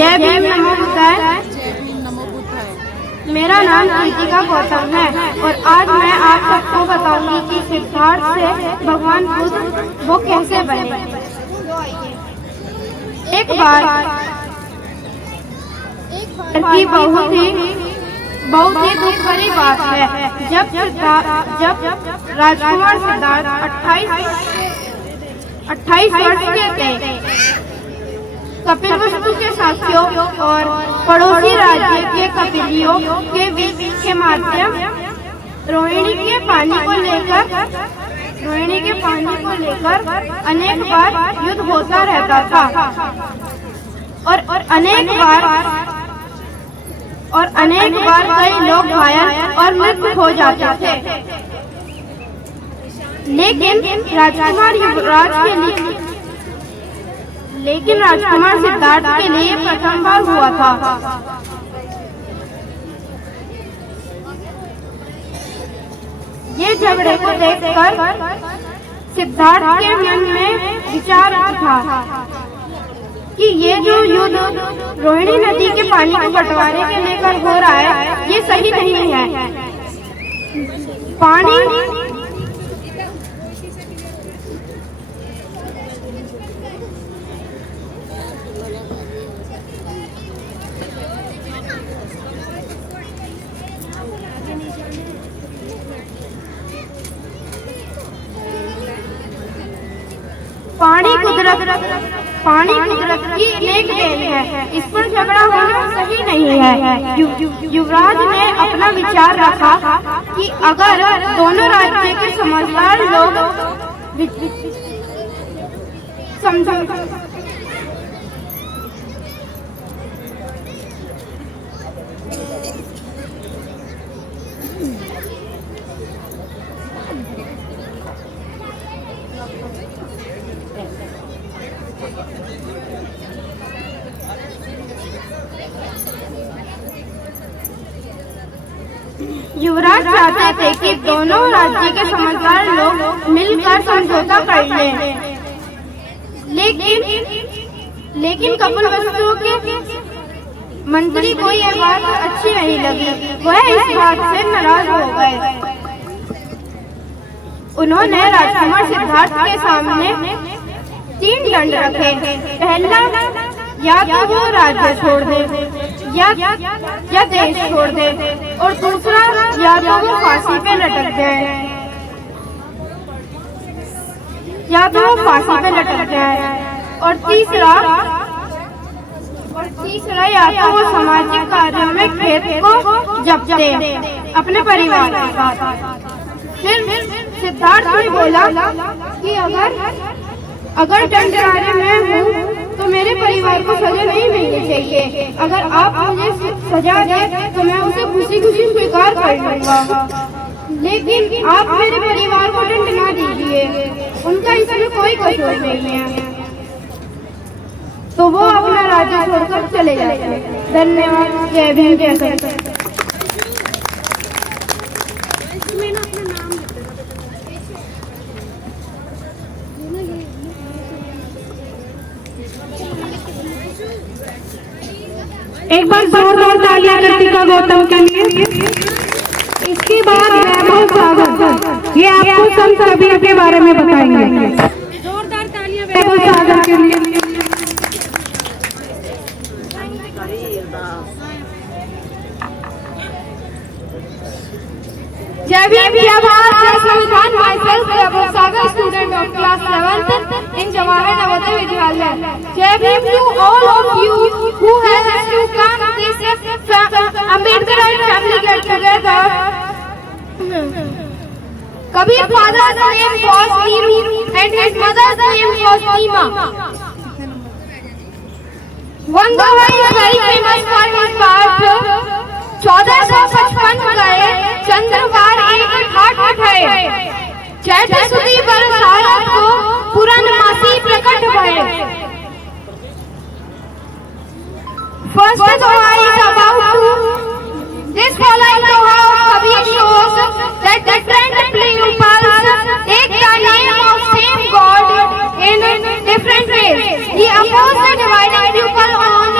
जय भीम नमो बुद्धाय। जय भीम नमो बुद्धाय। मेरा नाम कृतिका गौतम है और आज मैं आप सबको बताऊंगी कि सिद्धार्थ से भगवान बुद्ध वो कैसे बने। एक बार की बहुत ही दुख भरी बात है। जब राजकुमार सिद्धार्थ 28 वर्ष के थे, कपिलवस्तु के साथियों और पड़ोसी राज्य के कपिलियों के बीच के माध्यम रोहिणी के पानी को लेकर अनेक बार युद्ध होता रहता था और अनेक बार कई लोग घायल और मृत हो जाते थे। लेकिन राजकुमार सिद्धार्थ के लिए प्रथम बार हुआ था। ये झगड़े को देखकर सिद्धार्थ के मन में विचार था कि ये जो युद्ध रोहिणी नदी के पानी को बंटवारे के लेकर हो रहा है, ये सही नहीं है। पानी कुदरत की नेक देन है, इस पर झगड़ा होना सही नहीं है। युवराज ने अपना विचार रखा कि अगर दोनों राज्य के समझदार लोग युवराज चाहते थे कि दोनों राज्य के समझदार लोग मिलकर समझौता कर लें, लेकिन कपिलवस्तु के मंत्री को यह बात अच्छी नहीं लगी। वह इस बात से नाराज हो गए। उन्होंने राजकुमार सिद्धार्थ के सामने 3 दंड रखे। पहला, या तो वो राज्य छोड़ दे या देश छोड़ दे, और दूसरा, या तो वो फांसी पे लटक जाए और तीसरा, या तो वो सामाजिक कार्यों में खेत को जब्त दे अपने परिवार के साथ। फिर सिद्धार्थ ने बोला कि अगर दंडरारे में हूँ तो मेरे परिवार को सजा नहीं मिलनी चाहिए। अगर आप मुझे सजा दें तो मैं उसे खुशी खुशी स्वीकार कर लूंगा, लेकिन आप मेरे परिवार को दंड ना दीजिए, उनका इसमें कोई कसूर नहीं है। तो वो अपना राज्य छोड़कर चले जाते। धन्यवाद। जय भीम। जय सर। एक बार जोरदार तालियां कृतिका गौतम के लिए। इसके बाद वैभव सागर, ये आपको संत कबीर के बारे में बताएंगे। जोरदार तालियां वैभव सागर के लिए। जय भीम, जय भारत, जय संविधान। myself Vaibhav Sagar, student of class 7th in Jawahar Navodaya Vidyalaya. Jai Bhim to all of you who has to come this Ambedkarite family get together. Kabir father's name was Neeru and his mother's name was Neema. One guy is very famous for his part. 1455 गए चंद्रवार एक ठाठ उठाए, चैत सुदी बरसात को पूर्णमासी प्रकट भये। First doha is about to this following doha of Kabir shows that different impulse take the name of same God in different ways. He opposed the dividing people on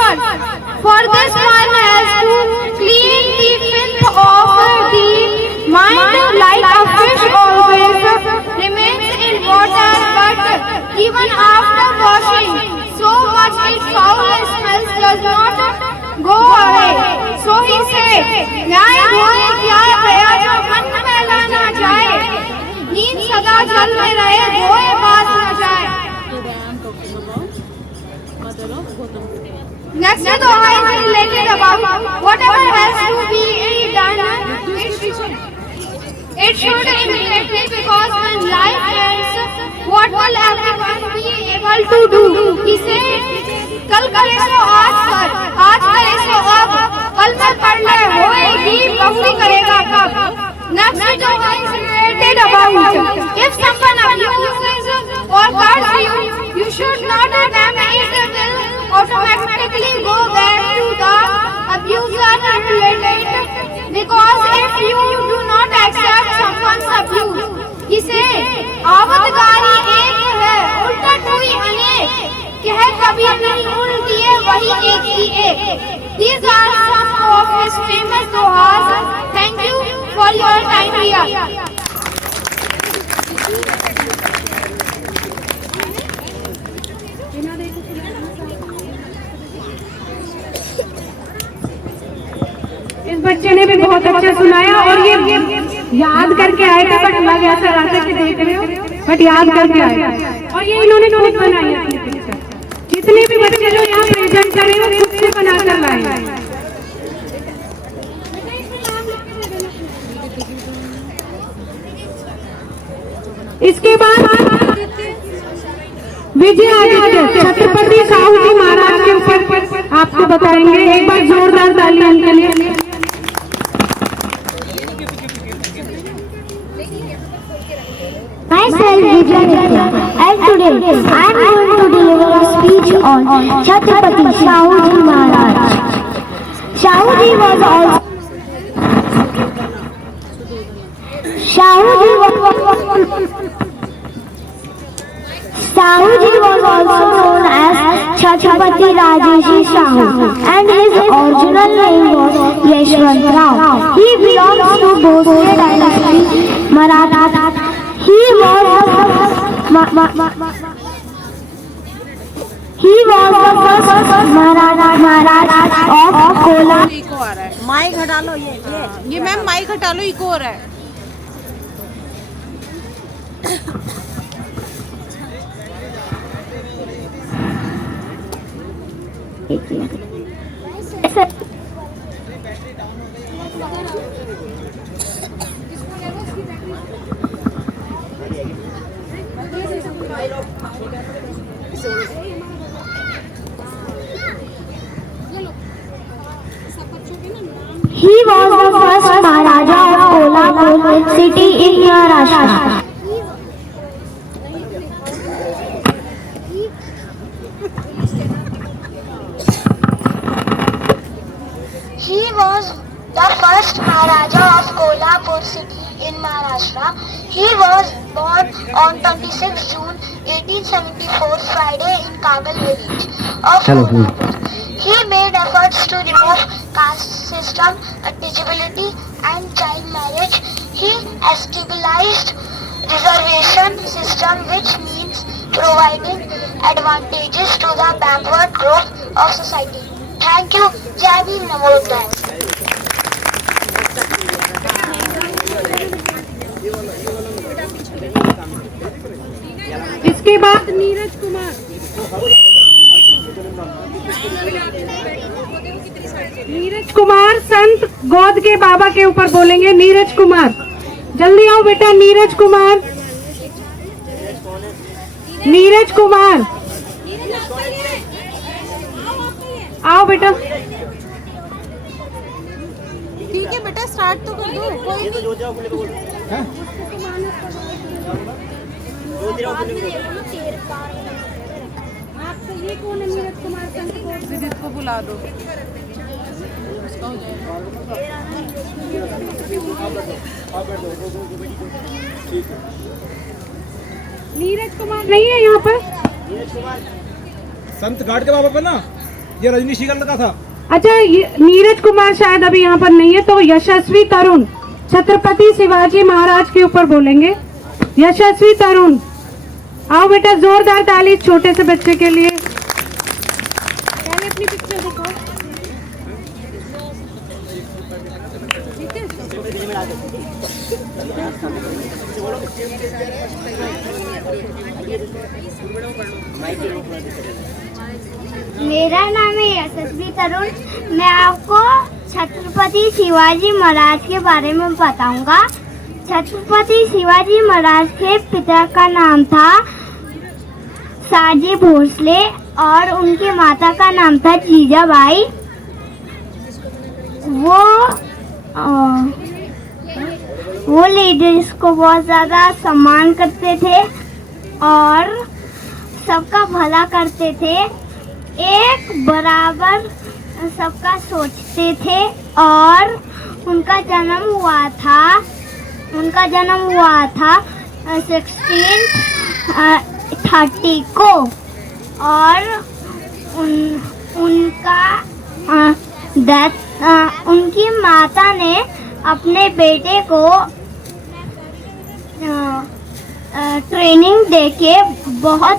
For this one has to clean the filth of the mind, like a fish always remains in water, but even after washing, so much its foul smells does not go away. So he said, न्याय होए क्या गया जो मन मैला ना जाए, नींद सदा जल में रहे धोए बास न जाए. Today I am talking about mother of Gautam Buddha. Next doha is related about whatever has to be done, it should immediately, because when life ends, what will everyone be able to do? He said, कल करे सो आज करे सो अब, कल में पढ़ ले होएगी बहुरी करेगा कब. Next doha is related about if someone abuses or curses you, you should not damn it will automatically go back to the abuser and relate, because if you do not accept someone's abuse, he said, आवतगारी एक है उल्टट हुई अनेक, कह कभी नहीं उल्टी है वही एक ही एक. These are some of his famous dohas. Thank you for your time here. इस बच्चे ने भी बहुत अच्छा सुनाया और ये याद करके आए थे, बट लग ऐसा रहा था कि देख रहे हो, बट याद करके आए. और ये इन्होंने खुद बनाई अपनी पिक्चर. जितने भी बच्चे जो यहाँ प्रेजेंट करे वो खुद से बनाकर लाए. इसके बाद विजय आदित्य छत्रपति साहू जी महाराज के ऊपर आपको बताएंगे. एक बार जोरदार तालियां उनके लिए. Myself Vijay Nitya, and today I am going to deliver a speech on Chhatrapati Shahu Ji Maharaj. Shahu Ji was also known as Chhatrapati Rajarshi Shahu, and his original name was Yashwant Rao. He belongs to Bhosle dynasty, Maratha. He was the first Maharaj of Kola. Echo आ रहा है, mic हटा लो. ये ma'am mic हटा लो, eco हो रहा है. He was the first Maharaja of Kolhapur city in Maharashtra. He was the first Maharaja of Kolhapur city in Maharashtra. He was born on 26 June 1874, Friday, in Kagal village of Kolhapur. He made efforts to remove caste system, disability and child marriage. He established reservation system, which means providing advantages to the backward growth of society. Thank you. Jai Bhim, Namo Buddhaya. इसके बाद नीरज कुमार. नीरज कुमार संत गोद के बाबा के ऊपर बोलेंगे. नीरज कुमार, जल्दी आओ बेटा. नीरज कुमार, नीरज कुमार आओ बेटा. ठीक है बेटा, स्टार्ट तो कर दो. कोई नहीं. आपको ये कौन है? नीरज कुमार संत गोद. विदित को बुला दो. उसका हो जाएगा. नीरज कुमार नहीं है यहाँ पर. संत घाट के बाबा पे ना. ये रजनीश का लड़का था। अच्छा, नीरज कुमार शायद अभी यहाँ पर नहीं है, तो यशस्वी तरुण छत्रपति शिवाजी महाराज के ऊपर बोलेंगे। यशस्वी तरुण, आओ बेटा, जोरदार ताली छोटे से बच्चे के लिए। पहले अपनी पिक्चर दिखाओ। मेरा नाम है यशस्वी तरुण। मैं आपको छत्रपति शिवाजी महाराज के बारे में बताऊंगा। छत्रपति शिवाजी महाराज के पिता का नाम था साजी भोसले और उनकी माता का नाम था जीजाबाई। वो लीडर्स को बहुत ज़्यादा सम्मान करते थे और सबका भला करते थे, एक बराबर सबका सोचते थे। और उनका जन्म हुआ था 1630 को। और उनकी माता ने अपने बेटे को ट्रेनिंग देके बहुत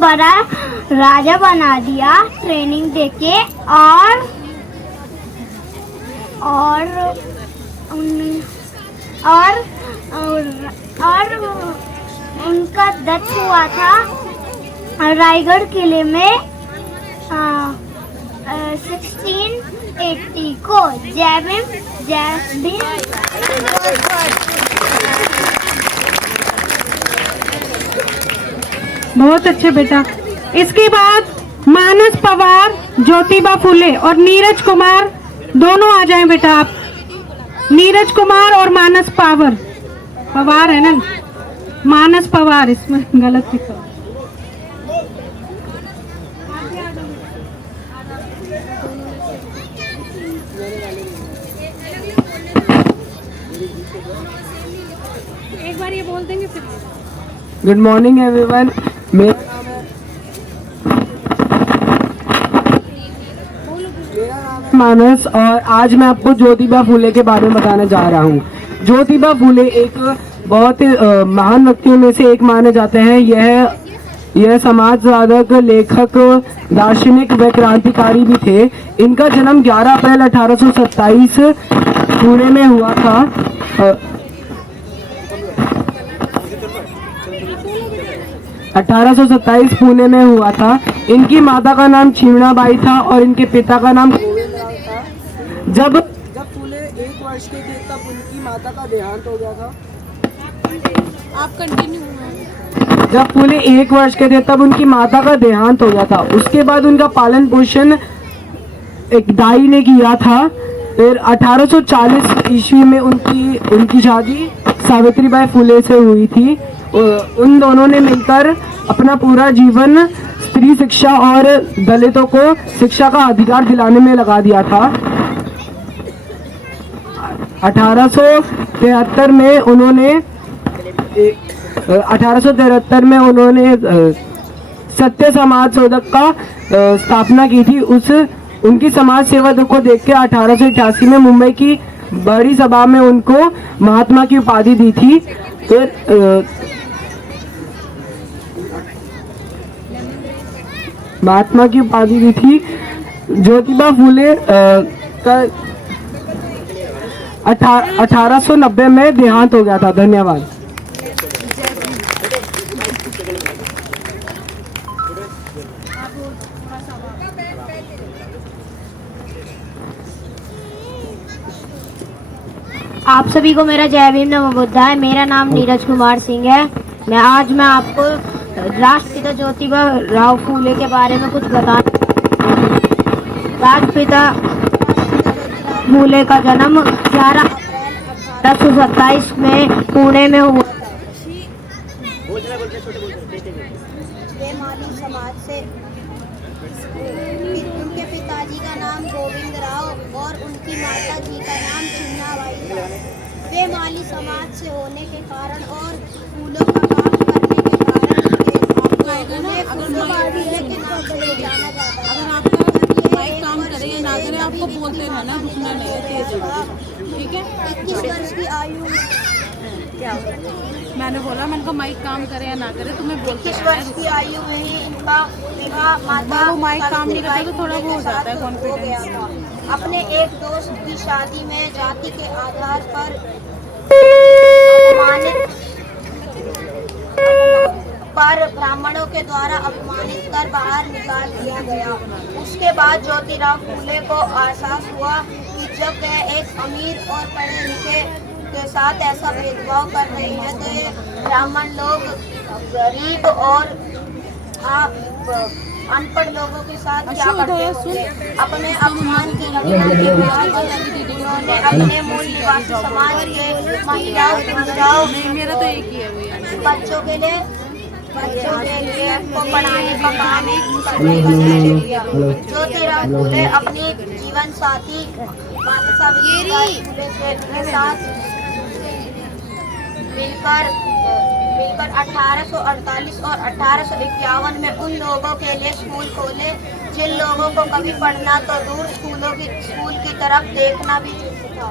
बड़ा राजा बना दिया, ट्रेनिंग देके। और उनका डेथ हुआ था रायगढ़ किले में 1680 को। जय भीम, जय भीम। बहुत अच्छे बेटा। इसके बाद मानस पवार, ज्योतिबा फुले और नीरज कुमार दोनों आ जाएं बेटा आप। नीरज कुमार और मानस पवार है ना, मानस पवार, इसमें गलत लिखा। एक बार ये बोल देंगे फिर। Good morning everyone. मेरा नाम है मानस और आज मैं आपको ज्योतिबा फुले के बारे में बताने जा रहा हूँ। ज्योतिबा फुले एक बहुत महान व्यक्तियों में से एक माने जाते हैं। यह समाज साधक, लेखक, दार्शनिक व क्रांतिकारी भी थे। इनका जन्म 11 अप्रैल 1827 पुणे में हुआ था। 1827 पुणे में हुआ था। इनकी माता का नाम छीवणाबाई था और इनके पिता का नाम गोविंदराव था। जब फुले 1 वर्ष के थे तब उनकी माता का देहांत हो गया था। आप कंटिन्यू। जब फुले 1 वर्ष के थे तब उनकी माता का देहांत हो गया था। उसके बाद उनका पालन पोषण एक दाई ने किया था। फिर 1840 ईस्वी में उनकी शादी सावित्रीबाई फुले से हुई थी। उन दोनों ने मिलकर अपना पूरा जीवन स्त्री शिक्षा और दलितों को शिक्षा का अधिकार दिलाने में लगा दिया था। 1873 में उन्होंने सत्य समाज शोधक का स्थापना की थी। उनकी समाज सेवा को देख के 1888 में मुंबई की बड़ी सभा में उनको महात्मा की उपाधि दी थी। फिर महात्मा की उपाधि दी थी। ज्योतिबा फुले का 1890 में देहांत हो गया था। धन्यवाद। आप सभी को मेरा जय भीम नमो बुद्धाय। मेरा नाम नीरज कुमार सिंह है। आज मैं आपको राष्ट्रपिता ज्योतिबा राव फूले के बारे में कुछ बताना। राष्ट्रपिता फूले का जन्म 11 अप्रैल 1827 में पुणे में हुआ। वे माली समाज से, उनके पिताजी का नाम गोविंदराव और उनकी माता जी का नाम छीवणाबाई था। वे माली समाज से होने के कारण और फूलों का काम करने के कारण उन्हें मैंने बोला, मैंने कहा माइक काम करे या ना करे, तुम्हें बोलते 21 रहना वर्ष की आयु में ही इनका विवाह माता वो माइक काम नहीं करता तो थोड़ा वो हो के जाता है साथ हो गया कॉन्फिडेंस। था। अपने एक दोस्त की शादी में जाति के आधार पर ब्राह्मणों के द्वारा अपमानित कर बाहर निकाल दिया गया। उसके बाद ज्योतिराव फूले को एहसास हुआ कि जब वह एक अमीर और पढ़े लिखे के साथ ऐसा भेदभाव कर रहे हैं तो ये ब्राह्मण लोग गरीब और अनपढ़ लोगों के साथ क्या करते होंगे। अपने अपमान की रक्षा के बाद उन्होंने अपने मूल निवासी समाज के महिलाओं मेरा तो एक ही है वो यार। बच्चों के लिए को पढ़ाने का काम करने का निर्णय लिया। ज्योतिराव फूले अपनी जीवन साथी माता सावित्रीबाई फूले के साथ मिलकर 1848 और 1851 में उन लोगों के लिए स्कूल खोले जिन लोगों को कभी पढ़ना तो दूर स्कूल की तरफ देखना भी था।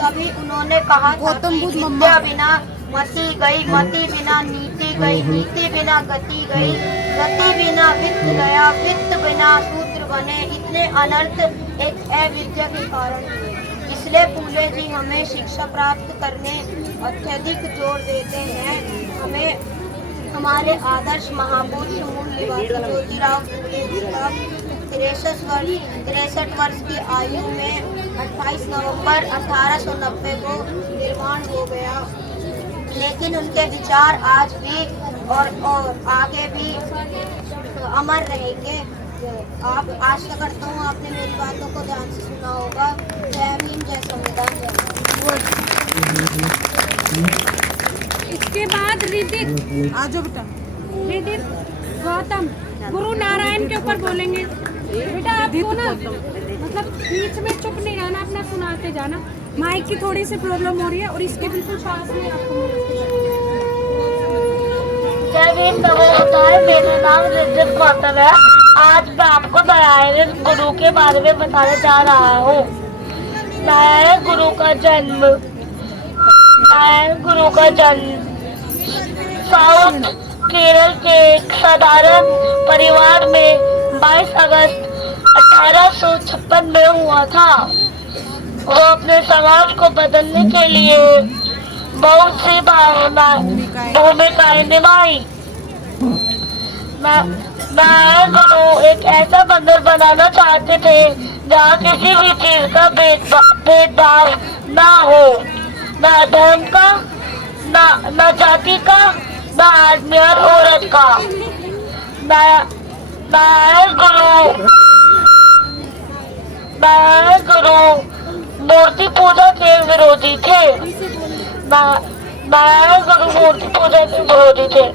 तभी उन्होंने कहा था कि विद्या बिना मति गई, मति बिना नीति गई, नीति बिना गति गई, गति बिना वित्त गया, वित्त बिना सूत्र बने। इतने अनर्थ एक अविद्या के कारण हुए। इसलिए फूले जी हमें शिक्षा प्राप्त करने अत्यधिक जोर देते हैं। हमें हमारे आदर्श महापुरुष मूल निवासी ज्योतिराव फूले जी का 63 वर्ष की आयु में 28 नवंबर 1890 को निर्माण हो गया। लेकिन उनके विचार आज भी और आगे भी अमर रहेंगे। आप आशा करता हूँ आपने मेरी बातों को ध्यान से सुना होगा। जय भीम, जय संविधान, जय। इसके बाद ऋतिक, आ जाओ बेटा। ऋतिक गौतम गुरु नारायण के ऊपर बोलेंगे। बेटा आपको ना मतलब बीच में चुप नहीं रहना, अपना सुनाते जाना। माइक की थोड़ी सी प्रॉब्लम हो रही है और इसके बिल्कुल पास में आपको। जय भीम, नमोदाय। मेरा नाम ऋतिक गौतम है। आज मैं आपको नारायण गुरु के बारे में बताने जा रहा हूँ। नारायण गुरु का जन्म साउथ केरल के एक साधारण परिवार में 22 अगस्त 1856 में हुआ था। वो अपने समाज को बदलने के लिए बहुत सी भूमिकाएं निभाई। नारायण गुरु एक ऐसा मंदिर बनाना चाहते थे जहाँ किसी भी चीज का भेदभाव ना हो, ना धर्म का, ना जाति का, ना आदमी और औरत का। नारायण गुरु मूर्ति पूजा के विरोधी थे। नारायण गुरु मूर्ति पूजा के विरोधी थे।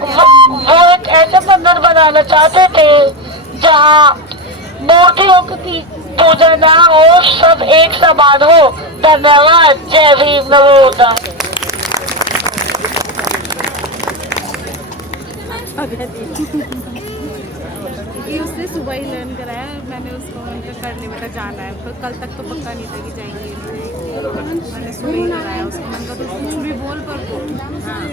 वो एक ऐसा मंदिर बनाना चाहते थे जहाँ मूर्तियों की पूजा ना हो, सब एक समान हो। धन्यवाद। जय भीम, नमोदाय। उसने सुबह ही लर्न कराया, मैंने उसको उनका करने बेटा जाना है, पर कल तक तो पक्का नहीं था कि जाएंगे। मैंने सुबह ही कराया उसको, मैंने कहा तो कुछ भी बोल पर बोल। हाँ।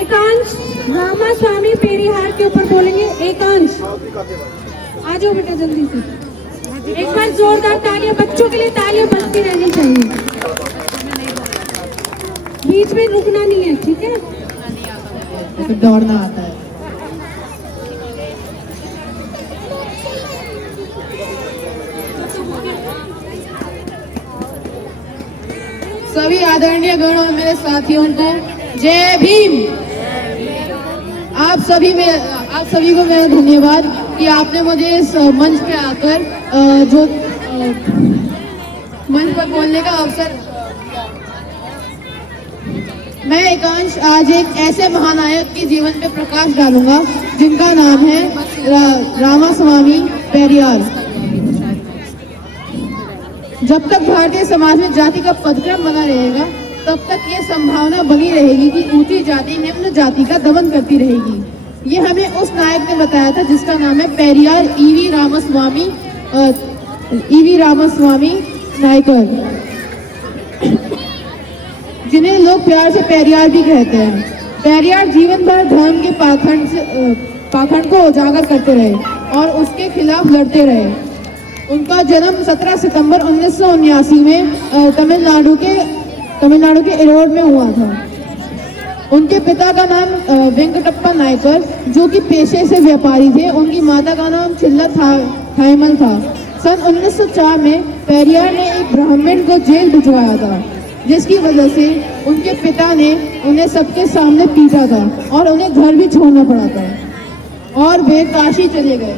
एकांश रामा स्वामी पेरीहार के ऊपर बोलेंगे। एकांश आ जाओ बेटा जल्दी से। एक बार जोरदार तालियां, बच्चों के लिए तालियां बजती रहनी चाहिए, बीच में रुकना नहीं है, ठीक है? तो दौड़ना आता है। सभी आदरणीय गण और मेरे साथियों को जय भीम। आप सभी को मेरा धन्यवाद कि आपने मुझे इस मंच पे आकर जो मंच पर बोलने का अवसर। मैं एकांश आज एक ऐसे महानायक के जीवन पे प्रकाश डालूंगा जिनका नाम है रामा स्वामी पेरियार। जब तक भारतीय समाज में जाति का पदक्रम बना रहेगा तब तक ये संभावना बनी रहेगी कि ऊंची जाति निम्न जाति का दमन करती रहेगी। ये हमें उस नायक ने बताया था जिसका नाम है पेरियार ईवी रामास्वामी ईवी रामास्वामी नायकर, जिन्हें लोग प्यार से पेरियार भी कहते हैं। पेरियार जीवन भर धर्म के पाखंड को उजागर करते रहे और उसके खिलाफ लड़ते रहे। उनका जन्म 17 सितंबर 1979 में तमिलनाडु के इरोड में हुआ था। उनके पिता का नाम वेंकटप्पा नायकर, जो कि पेशे से व्यापारी थे। उनकी माता का नाम चिल्ला थायमल था। सन 1904 में पेरियार ने एक ब्राह्मण को जेल भिजवाया था, जिसकी वजह से उनके पिता ने उन्हें सबके सामने पीटा था और उन्हें घर भी छोड़ना पड़ा था और वे काशी चले गए।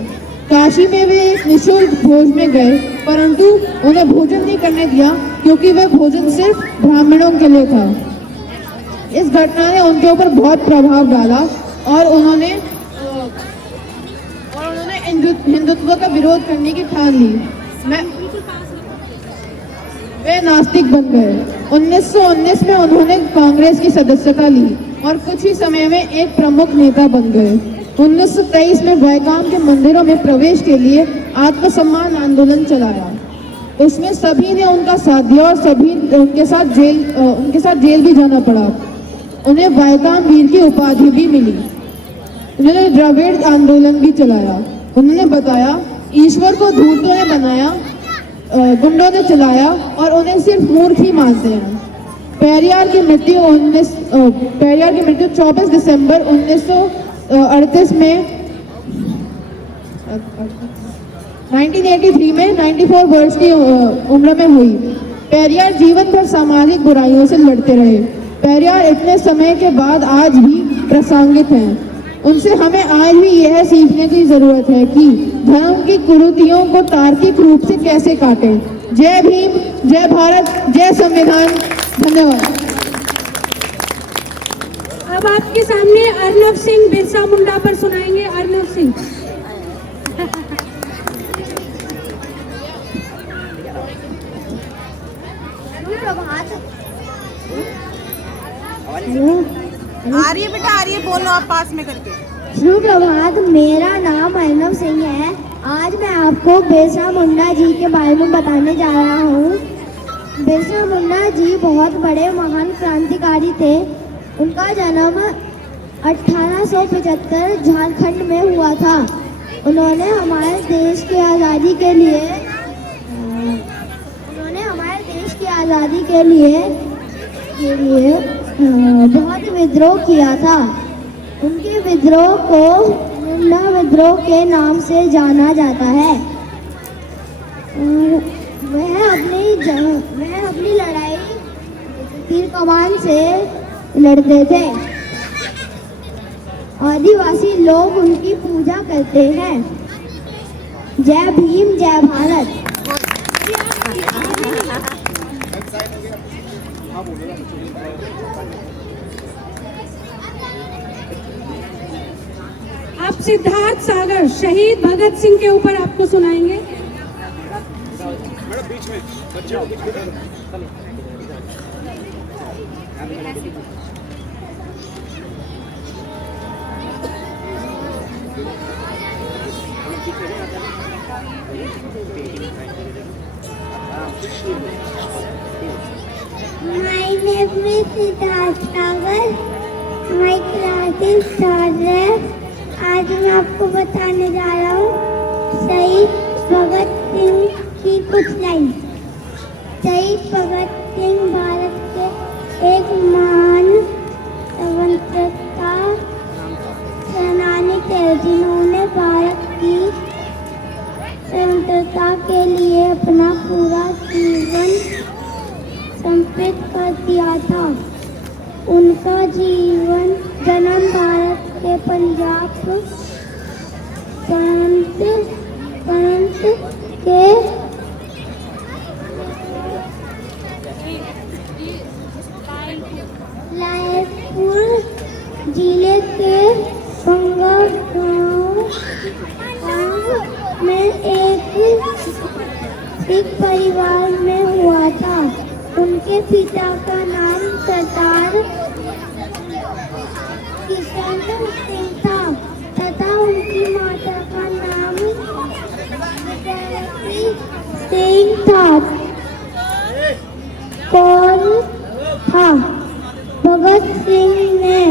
काशी में वे एक निःशुल्क भोज में गए, परंतु उन्हें भोजन नहीं करने दिया क्योंकि वह भोजन सिर्फ ब्राह्मणों के लिए था। इस घटना ने उनके ऊपर बहुत प्रभाव डाला और उन्होंने हिंदुत्व का विरोध करने की ठान ली। वे नास्तिक बन गए। 1919 में उन्होंने कांग्रेस की सदस्यता ली और कुछ ही समय में एक प्रमुख नेता बन गए। 1923 में वैकाम के मंदिरों में प्रवेश के लिए आत्मसम्मान आंदोलन चलाया। उसमें सभी ने उनका साथ दिया और सभी उनके साथ जेल भी जाना पड़ा। उन्हें वैकाम वीर की उपाधि भी मिली। उन्होंने द्रविड़ आंदोलन भी चलाया। उन्होंने बताया, ईश्वर को धूर्तों ने बनाया, गुंडों ने चलाया और उन्हें सिर्फ मूर्ख ही मानते हैं। पेरियार की मृत्यु 24 दिसंबर 1938 में 1983 में 94 वर्ष की उम्र में हुई। पेरियार जीवन भर सामाजिक बुराइयों से लड़ते रहे। पेरियार इतने समय के बाद आज भी प्रासंगिक हैं। उनसे हमें आज भी यह सीखने की जरूरत है कि धर्म की कुरीतियों को तार्किक रूप से कैसे काटें। जय भीम, जय भारत, जय संविधान। धन्यवाद। अब आपके सामने अर्नब सिंह बिरसा मुंडा पर सुनाएंगे। अर्नब सिंह। आ रही है बेटा, आ रही है, बोलो आप पास में करके। सुप्रभात, मेरा नाम अर्नब सिंह है। आज मैं आपको बिरसा मुंडा जी के बारे में बताने जा रहा हूँ। बिरसा मुंडा जी बहुत बड़े महान क्रांतिकारी थे। उनका जन्म 1875 झारखंड में हुआ था। उन्होंने हमारे देश की आज़ादी के लिए बहुत विद्रोह किया था। उनके विद्रोह को मुंडा विद्रोह के नाम से जाना जाता है। और वह अपनी लड़ाई तीर कमान से लड़ते थे। आदिवासी लोग उनकी पूजा करते हैं। जय भीम, जय भारत। आप सिद्धार्थ सागर शहीद भगत सिंह के ऊपर आपको सुनाएंगे। My name is Siddharth Sagar. My class is third। आज मैं आपको बताने जा रहा हूँ शहीद भगत सिंह की कुछ लाइन। शहीद भगत सिंह भारत के एक महान स्वतंत्रता सेनानी थे, जिन्होंने भारत की स्वतंत्रता के लिए अपना पूरा जीवन समर्पित कर दिया था। उनका जन्म भारत के पंजाब प्रांत के लायपुर जिले के बंगा गांव में एक सिख परिवार में हुआ था। उनके पिता का नाम सरदार किशन सिंह था तथा उनकी माता का नाम सिंह था कौन था? भगत सिंह ने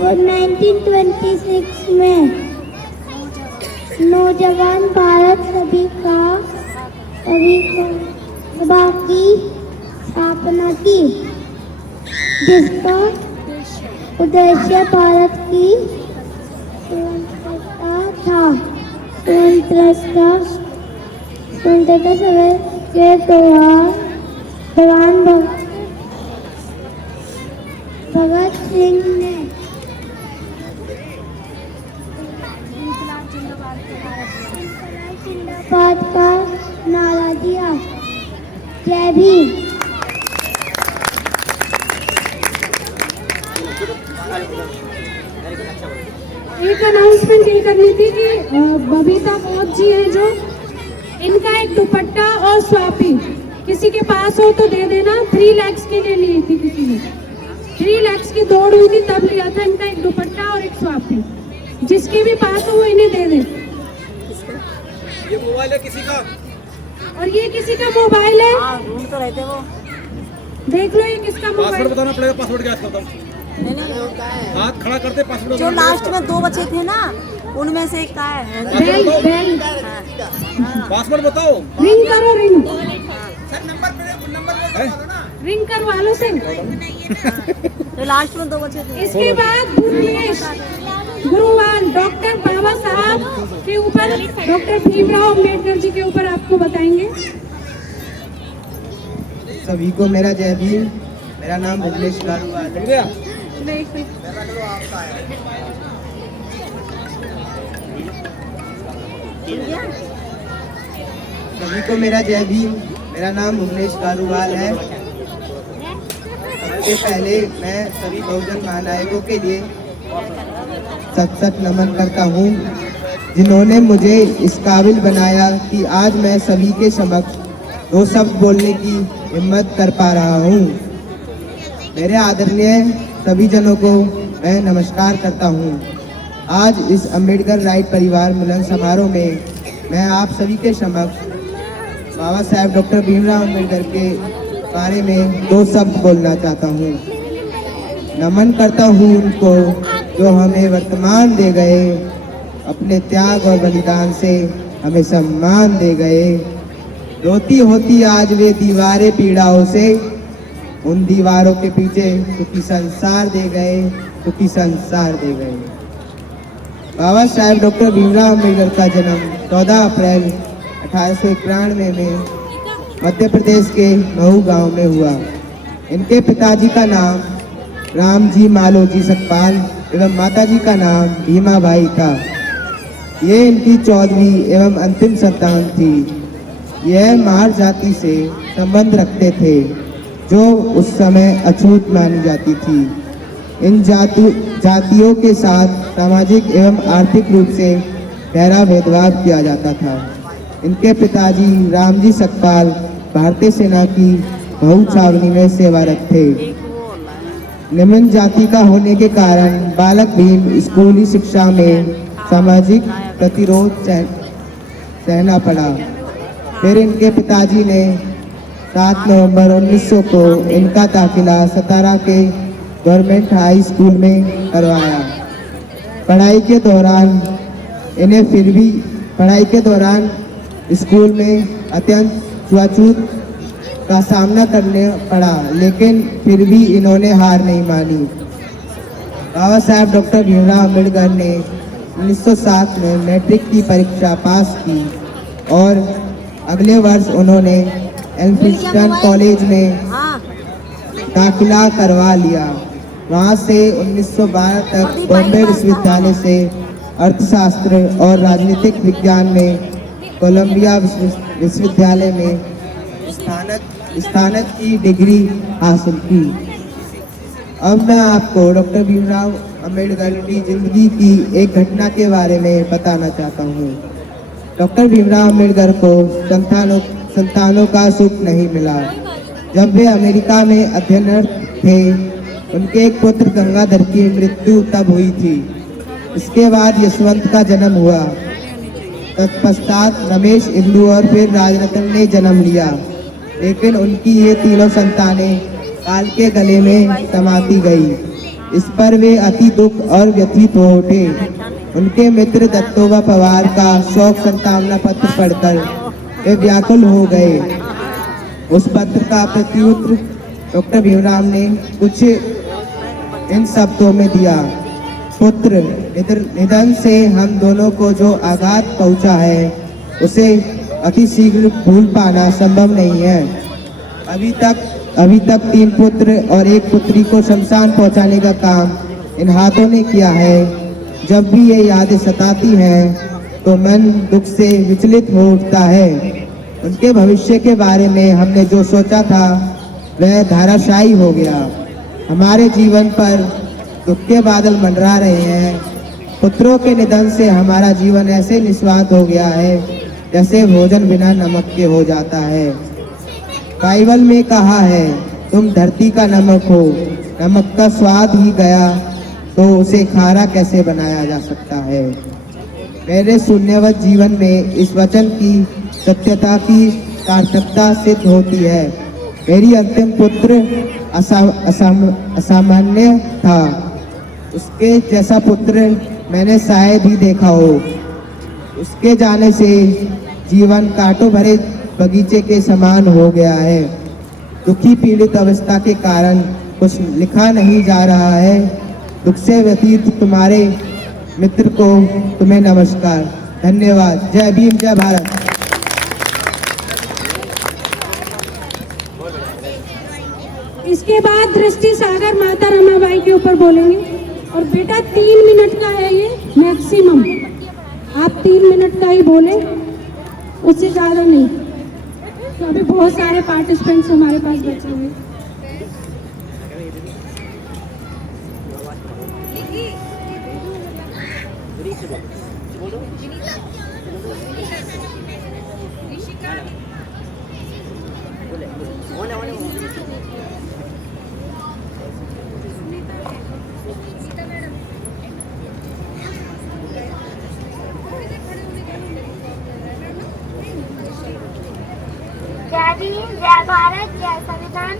1926 में नौजवान भारत सभा की स्थापना की, जिसका उद्देश्य भारत की स्वतंत्रता समय के दौरान भगत सिंह ने जिंदाबाद का नारा दिया। जय भीम। एक अनाउंसमेंट ये करनी थी कि बबीता मोद जी है जो, इनका एक दुपट्टा और स्वापी किसी के पास हो तो दे देना। 3 lakhs के लिए ली थी किसी ने, 3 lakhs की दौड़ हुई थी तब लिया था इनका एक दुपट्टा और एक स्वापी। जिसके भी पास हो वो इन्हें दे दे। ये मोबाइल है किसी का, और ये किसी का मोबाइल है, ढूंढ तो रहते वो। देख लो ये किसका मोबाइल। पासवर्ड बताना पड़ेगा। पासवर्ड क्या है? हाथ खड़ा करते पासवर्ड जो लास्ट में 2 बचे थे ना, उनमें से एक का है। बेल पासवर्ड बताओ। रिंग करो, रिंग नंबर रिंग करवा लो से। जो लास्ट में 2 बचे थे। इसके बाद गुरुवार डॉक्टर बाबा साहब के ऊपर, डॉक्टर भीमराव अम्बेडकर जी के ऊपर आपको बताएंगे। सभी को मेरा जय भीम। मेरा नाम भुवनेश गारूवाल है। सभी को मेरा जय भीम। मेरा नाम भुवनेश गारूवाल है। सबसे पहले मैं सभी बहुजन महानायकों के लिए सत नमन करता हूँ, जिन्होंने मुझे इस काबिल बनाया कि आज मैं सभी के समक्ष 2 शब्द बोलने की हिम्मत कर पा रहा हूँ। मेरे आदरणीय सभी जनों को मैं नमस्कार करता हूँ। आज इस अम्बेडकर राइट परिवार मिलन समारोह में मैं आप सभी के समक्ष बाबा साहेब डॉक्टर भीमराव अम्बेडकर के बारे में 2 शब्द बोलना चाहता हूँ। नमन करता हूँ उनको जो हमें वर्तमान दे गए, अपने त्याग और बलिदान से हमें सम्मान दे गए। रोती होती आज वे दीवारें पीड़ाओं से, उन दीवारों के पीछे सुखी संसार दे गए, सुखी संसार दे गए। बाबा साहेब डॉक्टर भीमराव अम्बेडकर का जन्म 14 अप्रैल 1891 में मध्य प्रदेश के महू गांव में हुआ। इनके पिताजी का नाम रामजी मालोजी सकपाल एवं माताजी का नाम भीमाबाई था। ये इनकी 14वीं एवं अंतिम संतान थी। यह मार जाति से संबंध रखते थे जो उस समय अछूत मानी जाती थी। इन जातियों के साथ सामाजिक एवं आर्थिक रूप से गहरा भेदभाव किया जाता था। इनके पिताजी रामजी सकपाल भारतीय सेना की महू छावनी में सेवारत थे। निम्न जाति का होने के कारण बालक भीम स्कूली शिक्षा में सामाजिक प्रतिरोध सहना पड़ा। फिर इनके पिताजी ने 7 नवंबर 1900 को इनका दाखिला सतारा के गवर्नमेंट हाई स्कूल में करवाया। पढ़ाई के दौरान स्कूल में अत्यंत छुआछूत का सामना करने पड़ा, लेकिन फिर भी इन्होंने हार नहीं मानी। बाबा साहेब डॉक्टर भीमराव अम्बेडकर ने 1907 में मैट्रिक की परीक्षा पास की और अगले वर्ष उन्होंने एल्फिंस्टन कॉलेज में दाखिला करवा लिया। वहाँ से 1912 तक बॉम्बे विश्वविद्यालय से अर्थशास्त्र और राजनीतिक विज्ञान में कोलंबिया विश्वविद्यालय में स्नातक की डिग्री हासिल की। अब मैं आपको डॉक्टर भीमराव अम्बेडकर की जिंदगी की एक घटना के बारे में बताना चाहता हूँ। डॉक्टर भीमराव अम्बेडकर को संतानों का सुख नहीं मिला। जब वे अमेरिका में अध्ययनरत थे, उनके एक पुत्र गंगाधर की मृत्यु तब हुई थी। इसके बाद यशवंत का जन्म हुआ। तत्पश्चात रमेश, इंदु और फिर राजरतन ने जन्म लिया, लेकिन उनकी ये तीनों संतानें काल के गले में समाती गई। इस पर वे अति दुख और व्यथित हो उठे। उनके मित्र दत्तोबा पवार का शोक संतावना पत्र पढ़कर वे व्याकुल हो गए। उस पत्र का प्रत्युत्तर डॉक्टर भीमराव ने कुछ इन शब्दों में दिया। पुत्र, निधन से हम दोनों को जो आघात पहुंचा है उसे अति शीघ्र भूल पाना संभव नहीं है। अभी तक 3 पुत्र और 1 पुत्री को शमशान पहुंचाने का काम इन हाथों ने किया है। जब भी ये यादें सताती हैं तो मन दुख से विचलित हो उठता है। उनके भविष्य के बारे में हमने जो सोचा था वह धाराशायी हो गया। हमारे जीवन पर दुख के बादल मंडरा रहे हैं। पुत्रों के निधन से हमारा जीवन ऐसे निस्वार्थ हो गया है जैसे भोजन बिना नमक के हो जाता है। बाइबल में कहा है, तुम धरती का नमक हो। नमक का स्वाद ही गया तो उसे खारा कैसे बनाया जा सकता है। मेरे शून्यवत जीवन में इस वचन की सत्यता की सार्थकता सिद्ध होती है। मेरी अंतिम पुत्र असामान्य था। उसके जैसा पुत्र मैंने शायद ही देखा हो। उसके जाने से जीवन कांटों भरे बगीचे के समान हो गया है। दुखी पीड़ित अवस्था के कारण कुछ लिखा नहीं जा रहा है। दुख से व्यतीत तुम्हारे मित्र को तुम्हें नमस्कार। धन्यवाद। जय भीम, जय भारत। इसके बाद दृष्टि सागर माता रमाबाई के ऊपर बोलेंगे। और बेटा 3 मिनट का है ये मैक्सिमम, आप 3 मिनट का ही बोले, उससे ज़्यादा नहीं। तो अभी बहुत सारे पार्टिसिपेंट्स हमारे पास बचे हुए। जय भीम, जय भारत, जय संविधान।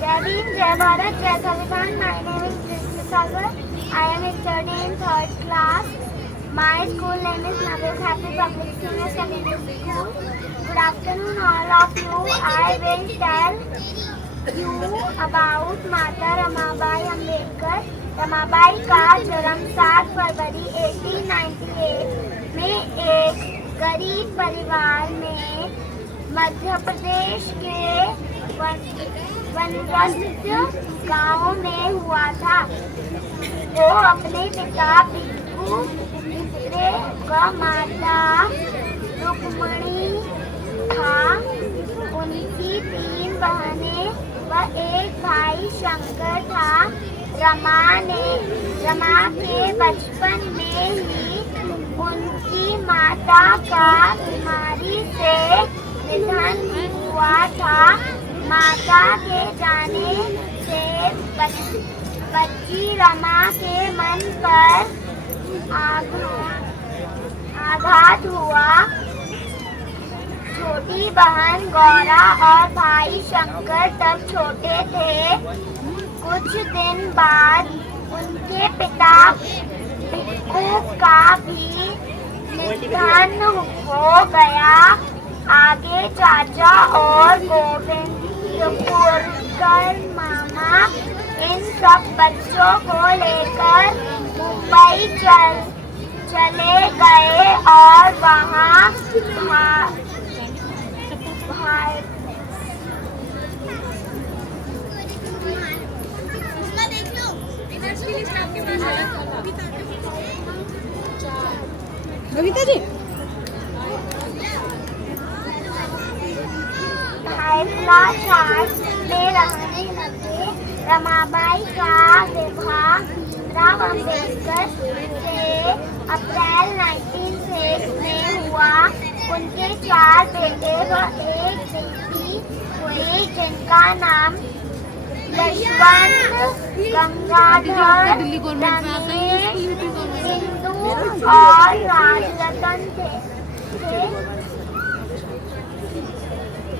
जय भीम, जय भारत, जय संविधान। My name is Dristy Sagar. I am studying in 3rd class. My school name is Naveed Happy Public Senior Secondary School. Good afternoon, all of you. I will tell you about Mata Ramabai Ambedkar. Ramabai का जन्म 7 फरवरी 1898 में एक गरीब परिवार में मध्य प्रदेश के वनरस्त गांव में हुआ था। वो अपने पिता पिंकू मित्रे व माता रुक्मणी था। उनकी 3 बहनें व एक भाई शंकर था। रमा के बचपन में ही उनकी माता का बीमारी से निधन हुआ था। माता के जाने से बच्ची रमा के मन पर आघात हुआ। छोटी बहन गौरा और भाई शंकर तब छोटे थे। कुछ दिन बाद उनके पिता भिक्खू का भी निधन हो गया। आगे चाचा और गोविंदपुरकर मामा इन सब बच्चों को लेकर मुंबई चले गए और वहाँ बबीता जी में रहने लगे। रमाबाई का विवाह भीमराव अंबेडकर से अप्रैल 1906 में हुआ। उनके 4 बेटे व 1 बेटी हुई, जिनका नाम यशवंत, गंगाधर, रमेश, इंदु और राजरतन थे।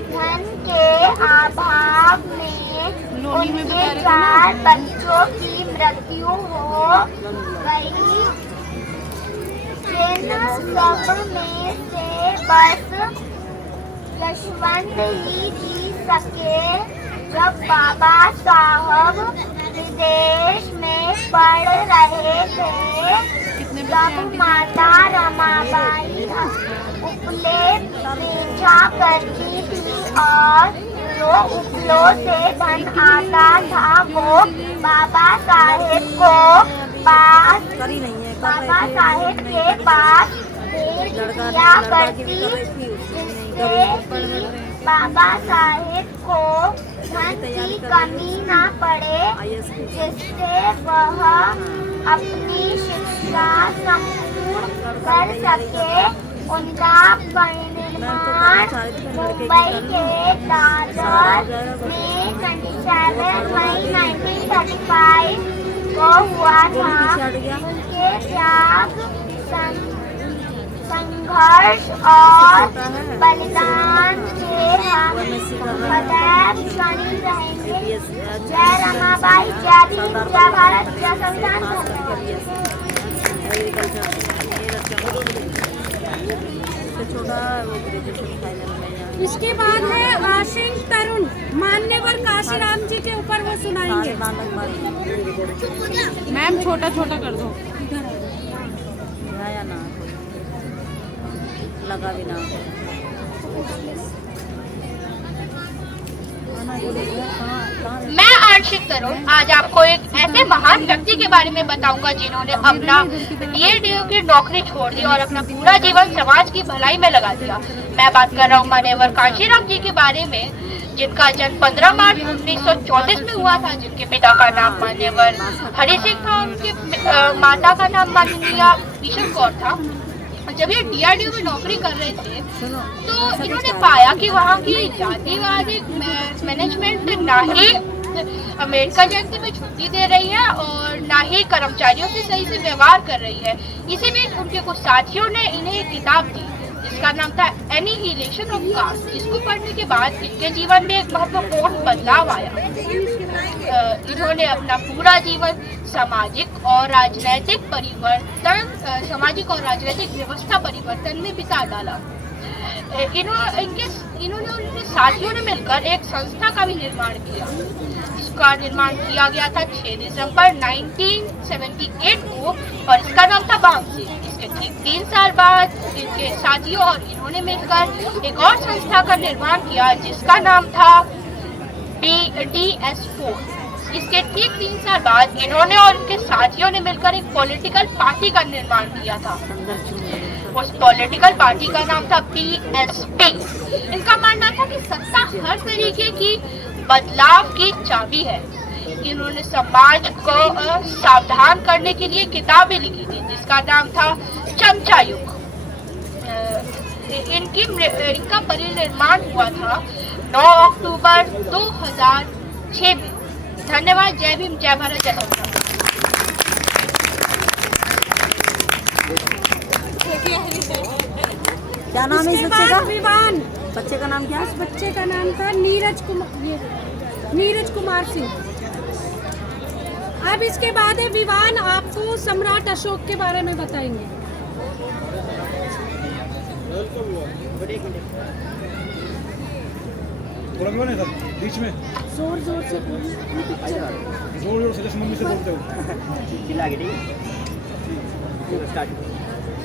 धन के अभाव में उनके 4 बच्चों की मृत्यु हो गई। इन सब में से बस यशवंत ही जी सके। जब बाबा साहब विदेश में पढ़ रहे थे तब माता रमाबाई उपले बेचा करती थी और जो उपलों से धन आता था वो बाबा साहेब के पास भेज दिया करती, जिससे बाबा साहेब को धन की कमी न पड़े, जिससे वह अपनी शिक्षा संपूर्ण कर सके। उनका परिनिर्वाण मुंबई के दादर में 27 मई 1935 को हुआ था। उनके त्याग, संघर्ष और बलिदान के हम सदैव ऋणी रहेंगे। जय रमाबाई, जय भीम, जय भारत, जय संविधान। इसके बाद है आशिक तरुण, मान्यवर काशीराम जी के ऊपर वो सुनाएंगे। मैम छोटा छोटा कर दो। लगा भी ना। मैं आंशिक तरुण आज आपको एक ऐसे महान व्यक्ति के बारे में बताऊंगा जिन्होंने अपना डीएडीओ की नौकरी छोड़ दी और अपना पूरा जीवन समाज की भलाई में लगा दिया। मैं बात कर रहा हूँ मान्यवर काशीराम जी के बारे में, जिनका जन्म 15 मार्च 1934 में हुआ था, जिनके पिता का नाम मान्यवर हरि सिंह था, उनके माता का नाम माननीय विशल कौर था। जब ये डीआरडीओ में नौकरी कर रहे थे तो इन्होंने पाया कि वहाँ की जातिवादी मैनेजमेंट ना ही अमेरिका जयंती में छुट्टी दे रही है और ना ही कर्मचारियों से सही से व्यवहार कर रही है। इसी बीच उनके कुछ साथियों ने इन्हें एक किताब दी जिसका नाम था एनिहिलेशन ऑफ कास्ट, जिसको पढ़ने के बाद इनके जीवन में एक महत्वपूर्ण बदलाव आया। इन्होंने अपना पूरा जीवन सामाजिक और राजनीतिक व्यवस्था परिवर्तन में बिता डाला। इन्होंने उनके साथियों ने मिलकर एक संस्था का भी निर्माण किया। इसका निर्माण किया गया था 6 दिसंबर 1978 को और इसका नाम था बांसी। इसके ठीक 3 साल बाद इनके साथियों और इन्होंने मिलकर एक और संस्था का निर्माण किया जिसका नाम था DS4। इसके ठीक 3 साल बाद इन्होंने और इनके साथियों ने मिलकर एक पॉलिटिकल पार्टी का निर्माण किया था। उस पॉलिटिकल पार्टी का नाम था PSP। इनका मानना था कि सत्ता हर तरीके की बदलाव की चाबी है। इन्होंने समाज को सावधान करने के लिए किताबें लिखी थी जिसका नाम था चमचा युग। इनका परिनिर्वाण हुआ था 9 अक्टूबर 2006 में। धन्यवाद। जय भीम, जय भारत, जय संविधान। क्या नाम है इस बच्चे का? विवान। बच्चे का नाम क्या? इस बच्चे का नाम था नीरज कुमार सिंह। अब इसके बाद है विवान, आपको सम्राट अशोक के बारे में बताएंगे। बीच में जोर जोर से जोर से जैसे मम्मी से बोलते हो।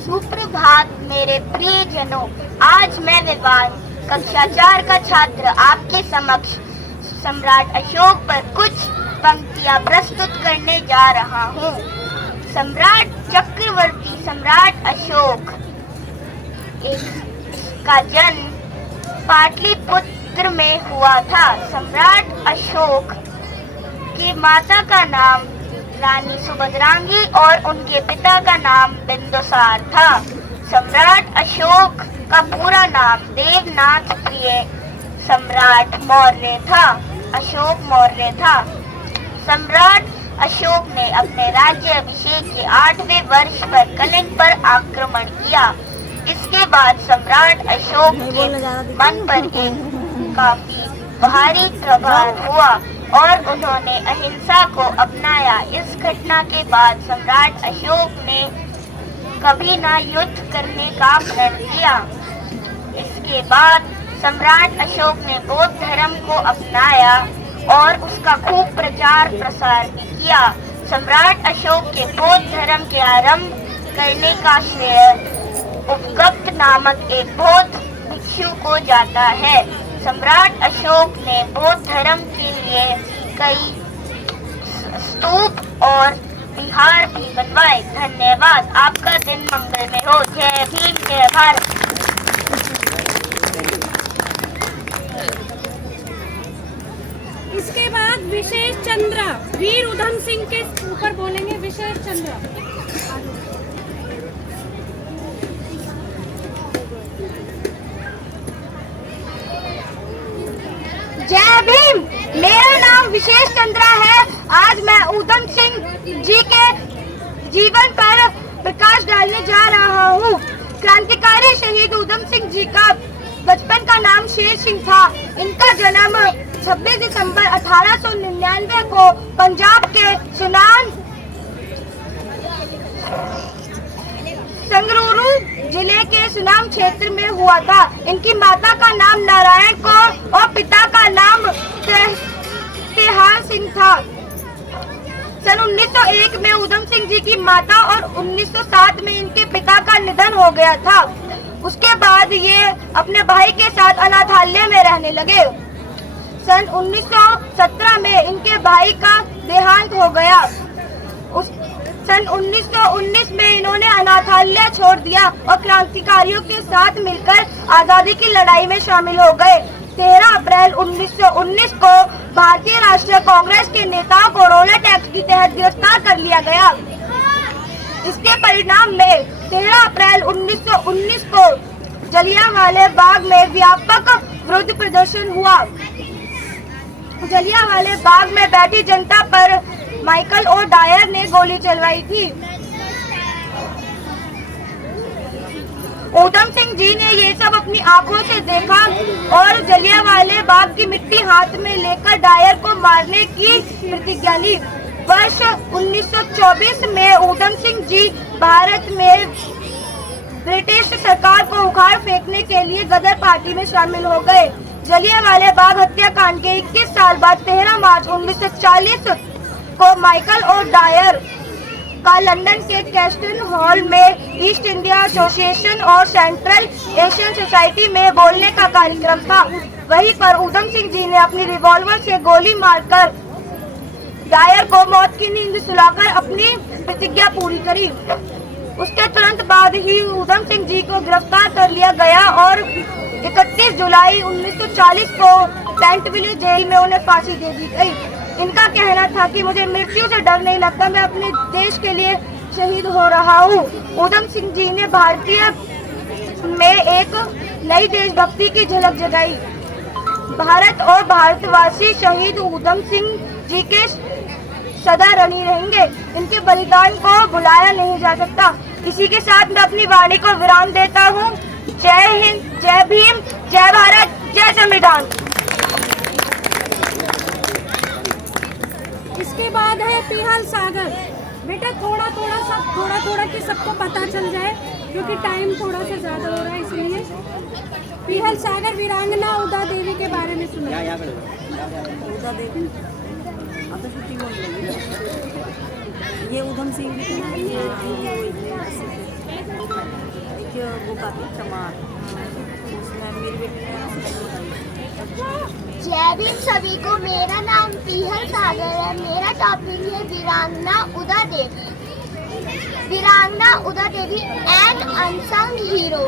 सुप्रभात मेरे प्रियजनों, आज मैं विवान कक्षा 4 का छात्र आपके समक्ष सम्राट अशोक पर कुछ पंक्तियां प्रस्तुत करने जा रहा हूँ। सम्राट चक्रवर्ती सम्राट अशोक का जन्म पाटलिपुत्र में हुआ था। सम्राट अशोक की माता का नाम रानी सुभद्रांगी और उनके पिता का नाम बिंदुसार था। सम्राट अशोक का पूरा नाम देवनाथ प्रिय सम्राट मौर्य था। अशोक मौर्य था। सम्राट अशोक ने अपने राज्याभिषेक के 8वें वर्ष पर कलिंग पर आक्रमण किया। इसके बाद सम्राट अशोक के मन पर एक काफी भारी प्रभाव हुआ और उन्होंने अहिंसा को अपनाया। इस घटना के बाद सम्राट अशोक ने कभी न युद्ध करने का प्रण किया। इसके बाद सम्राट अशोक ने बौद्ध धर्म को अपनाया और उसका खूब प्रचार प्रसार भी किया। सम्राट अशोक के बौद्ध धर्म के आरंभ करने का श्रेय उपगुप्त नामक एक बौद्ध भिक्षु को जाता है। सम्राट अशोक ने बौद्ध धर्म के लिए कई स्तूप और विहार भी बनवाए। धन्यवाद। आपका दिन मंगलमय हो। जय भीम, जय भारत। इसके बाद विशेष चंद्र वीर उधम सिंह के ऊपर बोलेंगे। विशेष चंद्र जय भीम। मेरा नाम विशेष चंद्रा है। आज मैं उधम सिंह जी के जीवन पर प्रकाश डालने जा रहा हूँ। क्रांतिकारी शहीद उधम सिंह जी का बचपन का नाम शेर सिंह था। इनका जन्म 26 दिसंबर 1899 को पंजाब के सुनान संगरूर जिले के सुनाम क्षेत्र में हुआ था। इनकी माता का नाम नारायण कौर और पिता का नाम तेहार सिंह था। सन 1901 में उधम सिंह जी की माता और 1907 में इनके पिता का निधन हो गया था। उसके बाद ये अपने भाई के साथ अनाथालय में रहने लगे। सन 1917 में इनके भाई का देहांत हो गया। सन 1919 में इन्होंने अनाथालय छोड़ दिया और क्रांतिकारियों के साथ मिलकर आजादी की लड़ाई में शामिल हो गए। 13 अप्रैल 1919 को भारतीय राष्ट्रीय कांग्रेस के नेताओं को रोलेट एक्ट के तहत गिरफ्तार कर लिया गया। इसके परिणाम में 13 अप्रैल 1919 को जलियांवाला बाग में व्यापक विरोध प्रदर्शन हुआ। जलियांवाला बाग में बैठी जनता पर माइकल ओ डायर ने गोली चलवाई थी। उधम सिंह जी ने ये सब अपनी आंखों से देखा और जलियांवाला बाग की मिट्टी हाथ में लेकर डायर को मारने की प्रतिज्ञा ली। वर्ष 1924 में उधम सिंह जी भारत में ब्रिटिश सरकार को उखाड़ फेंकने के लिए गदर पार्टी में शामिल हो गए। जलियांवाला बाग हत्याकांड के 21 साल बाद 13 मार्च 1940 को माइकल ओ डायर का लंदन के कैस्टन हॉल में ईस्ट इंडिया एसोसिएशन और सेंट्रल एशियन सोसाइटी में बोलने का कार्यक्रम था। वहीं पर उधम सिंह जी ने अपनी रिवॉल्वर से गोली मारकर डायर को मौत की नींद सुलाकर अपनी प्रतिज्ञा पूरी करी। उसके तुरंत बाद ही उधम सिंह जी को गिरफ्तार कर लिया गया और 31 जुलाई 1940 को पेंटविले जेल में उन्हें फांसी दे दी गई। इनका कहना था कि मुझे मृत्यु से डर नहीं लगता, मैं अपने देश के लिए शहीद हो रहा हूँ। उधम सिंह जी ने भारतीय में एक नई देशभक्ति की झलक जगाई। भारत और भारतवासी शहीद उधम सिंह जी के सदा ऋणी रहेंगे। इनके बलिदान को भुलाया नहीं जा सकता। इसी के साथ मैं अपनी वाणी को विराम देता हूँ। जय हिंद, जय भीम, जय भारत, जय संविधान। इसके बाद है पीहल सागर। बेटा थोड़ा थोड़ा कि सबको पता चल जाए, क्योंकि टाइम थोड़ा सा ज़्यादा हो रहा है, इसलिए पीहल सागर वीरांगना उदा देवी के बारे में सुना। उदा देवी अब तो छुट्टी हो गई। ये उधम सिंह की वो काफी चमार उसमें मेरी बेटी ने। जय भीम सभी को। मेरा नाम पीहल सागर है। मेरा टॉपिक है वीरांगना उदा देवी। वीरांगना उदा देवी एन अनसंग हीरो।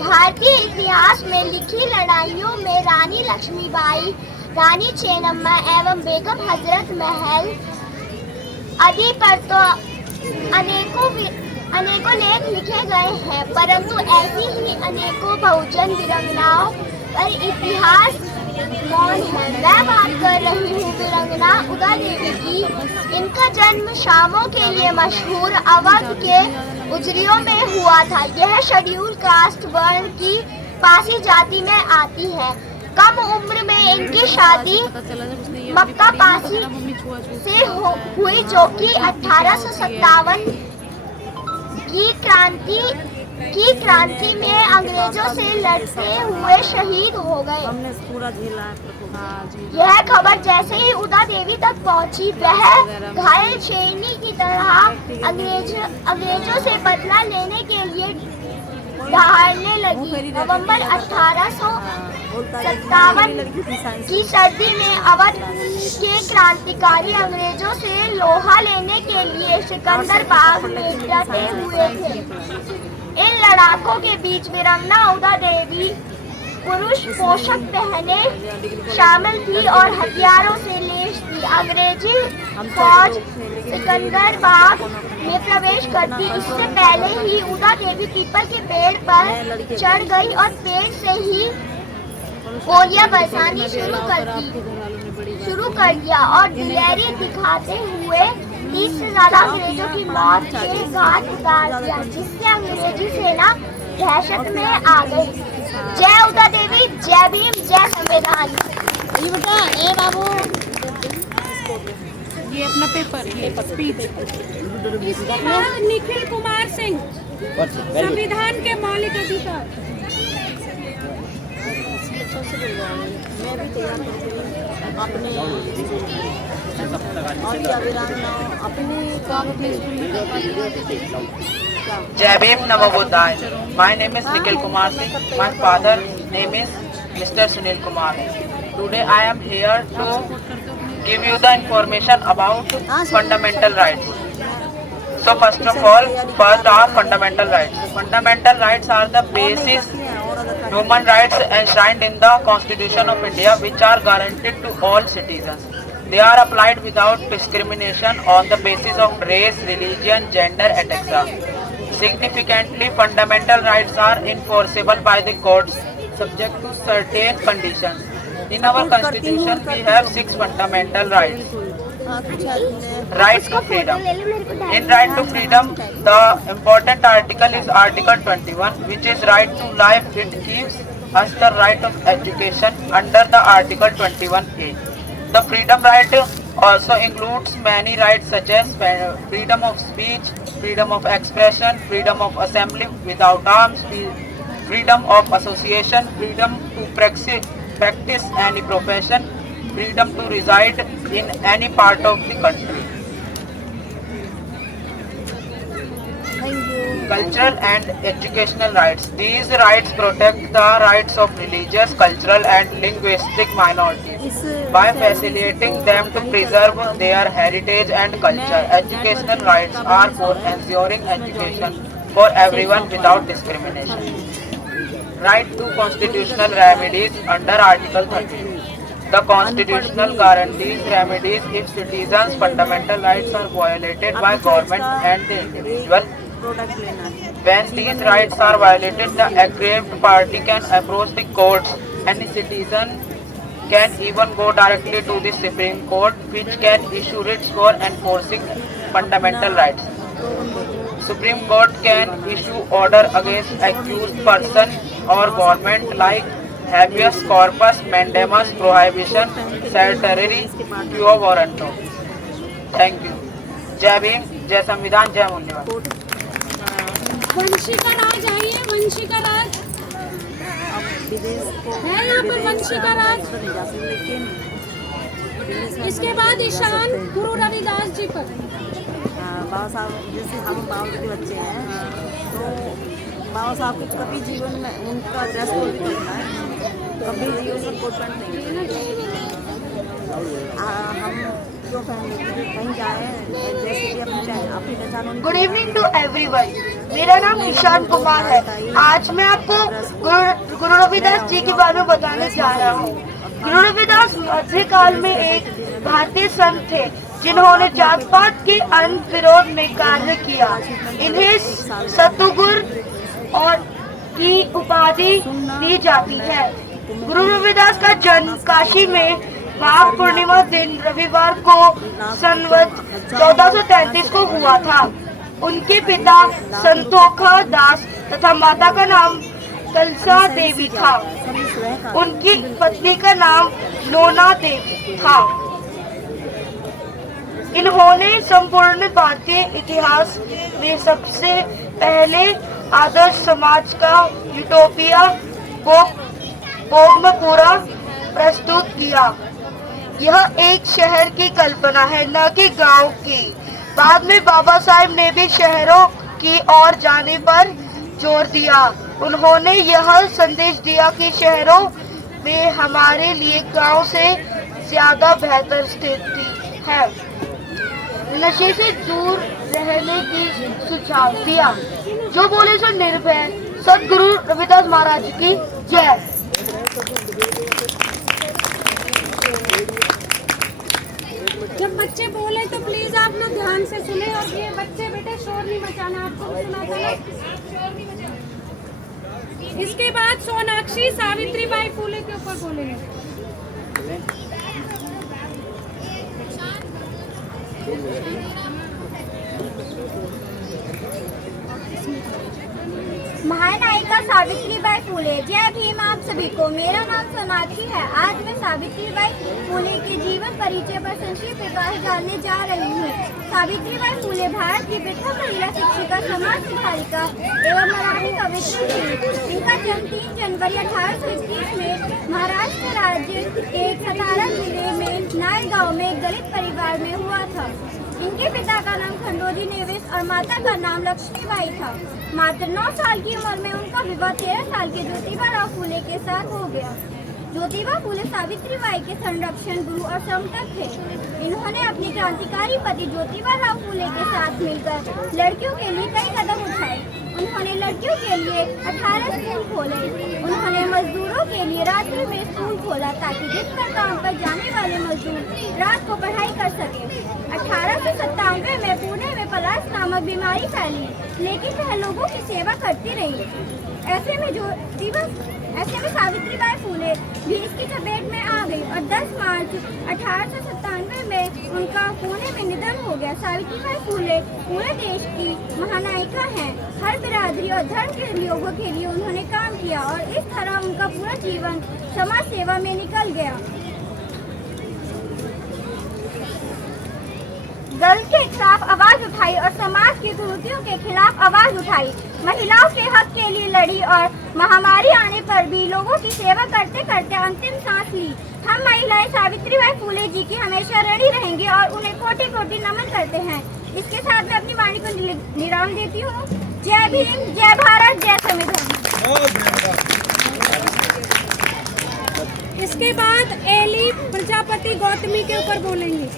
भारतीय इतिहास में लिखी लड़ाइयों में रानी लक्ष्मीबाई, रानी चेन्नम्मा एवं बेगम हजरत महल आदि पर तो अनेकों लेख लिखे गए हैं, परंतु ऐसी ही अनेकों बहुजन वीरांगनाओं पर इतिहास कौन है? मैं बात कर रही हूँ वीरांगना उदा देवी की। इनका जन्म शामों के लिए मशहूर अवध के उजरियों में हुआ था। यह शेड्यूल कास्ट वर्ण की पासी जाति में आती है। कम उम्र में इनकी शादी मक्का पासी से हुई, जो कि 1857 की क्रांति में अंग्रेजों से लड़ते हुए शहीद हो गए। हमने पूरा झेला यह खबर जैसे ही उदा देवी तक पहुंची, वह घायल शेरनी की तरह अंग्रेजों से बदला लेने के लिए दहाड़ने लगी। नवंबर 1857 की सर्दी में अवध के क्रांतिकारी अंग्रेजों से लोहा लेने के लिए सिकंदराबाद में डटे हुए थे। इन लड़ाकों के बीच वीरांगना उदा देवी पुरुष पोशाक पहने शामिल थी और हथियारों से लैस थी। अंग्रेजी फौज सिकंदराबाद में प्रवेश करती इससे पहले ही उदा देवी पीपल के पेड़ पर चढ़ गई और पेड़ से ही गोलियां बरसानी शुरू कर दिया और दिलेरी दिखाते हुए 30 से ज्यादा अंग्रेजों की मौत के घाट उतार दिया, जिससे अंग्रेजी सेना दहशत में आ गई। जय उदा देवी, जय भीम, जय संविधान। ये बेटा, ए बाबू, ये अपना पेपर, ये स्पीच। निखिल कुमार सिंह, संविधान के मौलिक अधिकार। मैं भी तैयार अपने और वीरांगनाओं अपने काम अपने Jai Bhim, Namo Buddhaya. My name is Nikhil Kumar Singh. My father's name is Mr. Sunil Kumar. Today I am here to give you the information about fundamental rights. So first of all, first are fundamental rights. Fundamental rights are the basic human rights enshrined in the Constitution of India, which are guaranteed to all citizens. They are applied without discrimination on the basis of race, religion, gender, etc. Significantly, fundamental rights are enforceable by the courts subject to certain conditions. In our constitution, we have 6 fundamental rights. Right to freedom. In right to freedom, the important article is Article 21, which is right to life. It gives us the right of education under the Article 21A. The freedom right also includes many rights such as freedom of speech, freedom of expression, freedom of assembly without arms, freedom of association, freedom to practice any profession, freedom to reside in any part of the country. Cultural and educational rights. These rights protect the rights of religious, cultural and linguistic minorities by facilitating them to preserve their heritage and culture. Educational rights are for ensuring education for everyone without discrimination. Right to constitutional remedies under Article 13. The Constitutional guarantees remedies if citizens' fundamental rights are violated by government and the individual. When these rights are violated, the aggrieved party can approach the courts. Any citizen can even go directly to the Supreme Court, which can issue writs for enforcing fundamental rights. Supreme Court can issue order against accused person or government like habeas corpus, mandamus, prohibition, certiorari, quo warranto. Thank you. जय भीम, जय संविधान, जय मूल्यवान। वंशी का राज आइए, वंशी का राज है यहाँ पर, वंशी का राज। इसके बाद ईशान गुरु रविदास जी पर। बाबा साहब जैसे हम बाबा के बच्चे हैं, तो बाबा साहब को कभी जीवन में उनका ड्रेस कोड भी करना है, कभी जीवन में कोट पैंट नहीं। हम जो कहीं जाए जैसे कि अपनी पहचान। गुड इवनिंग टू एवरीवन, मेरा नाम ईशान कुमार है। आज मैं आपको गुरु रविदास जी के बारे में बताने जा रहा हूँ। गुरु रविदास मध्यकाल में एक भारतीय संत थे जिन्होंने जात पात के अंत विरोध में कार्य किया। इन्हें सतुगुरु और की उपाधि दी जाती है। गुरु रविदास का जन्म काशी में माघ पूर्णिमा दिन रविवार को संवत 1433 को हुआ था। उनके पिता संतोखा दास तथा माता का नाम कलसा देवी था। उनकी पत्नी का नाम लोना देवी था। इन्होंने संपूर्ण भारतीय इतिहास में सबसे पहले आदर्श समाज का यूटोपिया बोगमपुरा प्रस्तुत किया। यह एक शहर की कल्पना है, न कि गांव की। बाद में बाबा साहेब ने भी शहरों की ओर जाने पर जोर दिया। उन्होंने यह संदेश दिया कि शहरों में हमारे लिए गांव से ज्यादा बेहतर स्थिति है। नशे से दूर रहने की सुझाव दिया। जो बोले सो निर्भय। सदगुरु रविदास महाराज की जय। जब बच्चे बोले तो प्लीज आप लोग ध्यान से सुने, और ये बच्चे बेटे शोर नहीं मचाना, आपको भी सुना था। इसके बाद सोनाक्षी सावित्रीबाई फुले के ऊपर बोलेंगे। महानायिका सावित्रीबाई फुले। जय भीम आप सभी को। मेरा नाम सोनाक्षी है। आज मैं सावित्रीबाई फुले के जीवन परिचय पर संक्षिप्त प्रकाश डालने जा रही हूँ। सावित्रीबाई फुले भारत की प्रथम महिला शिक्षिका, समाज सुधारिका एवं मराठी कवित्री थी। इनका जन्म 3 जनवरी 1821 में महाराष्ट्र राज्य के सतारा जिले में नाय गाँव में एक दलित परिवार में हुआ था। इनके पिता का नाम खंडोजी नेवेस और माता का नाम लक्ष्मीबाई था। मात्र 9 साल की उम्र में उनका विवाह 13 साल के ज्योतिबा फुले के साथ हो गया। ज्योतिबा फुले सावित्रीबाई के संरक्षण, गुरु और समर्थक थे। इन्होंने अपने क्रांतिकारी पति ज्योतिबा फुले के साथ मिलकर लड़कियों के लिए कई कदम उठाए। उन्होंने लड़कियों के लिए 18 स्कूल खोले। उन्होंने मजदूरों के लिए रात्रि में स्कूल खोला ताकि दिन भर काम पर जाने वाले मजदूर रात को पढ़ाई कर सके। 1897 में पुणे में पलाश नामक बीमारी फैली, लेकिन वह लोगों की सेवा करती रही। ऐसे में सावित्रीबाई फुले भी इसकी चपेट में आ गई और 10 मार्च 1897 में उनका पुणे में निधन हो गया। सावित्रीबाई फुले पूरे देश की महानायिका हैं। हर बिरादरी और धर्म के लोगों के लिए उन्होंने काम किया और इस तरह उनका पूरा जीवन समाज सेवा में निकल गया। दल के खिलाफ आवाज उठाई और समाज की कुरीतियों के खिलाफ आवाज उठाई। महिलाओं के हक के लिए लड़ी और महामारी आने पर भी लोगों की सेवा करते करते अंतिम सांस ली। हम महिलाएं सावित्रीबाई फुले जी की हमेशा ऋणी रहेंगे और उन्हें कोटि कोटि नमन करते हैं। इसके साथ मैं अपनी वाणी को विराम देती हूँ। जय भीम, जय भारत, जय संविधान। इसके बाद एली प्रजापति गौतमी के ऊपर बोलेंगे।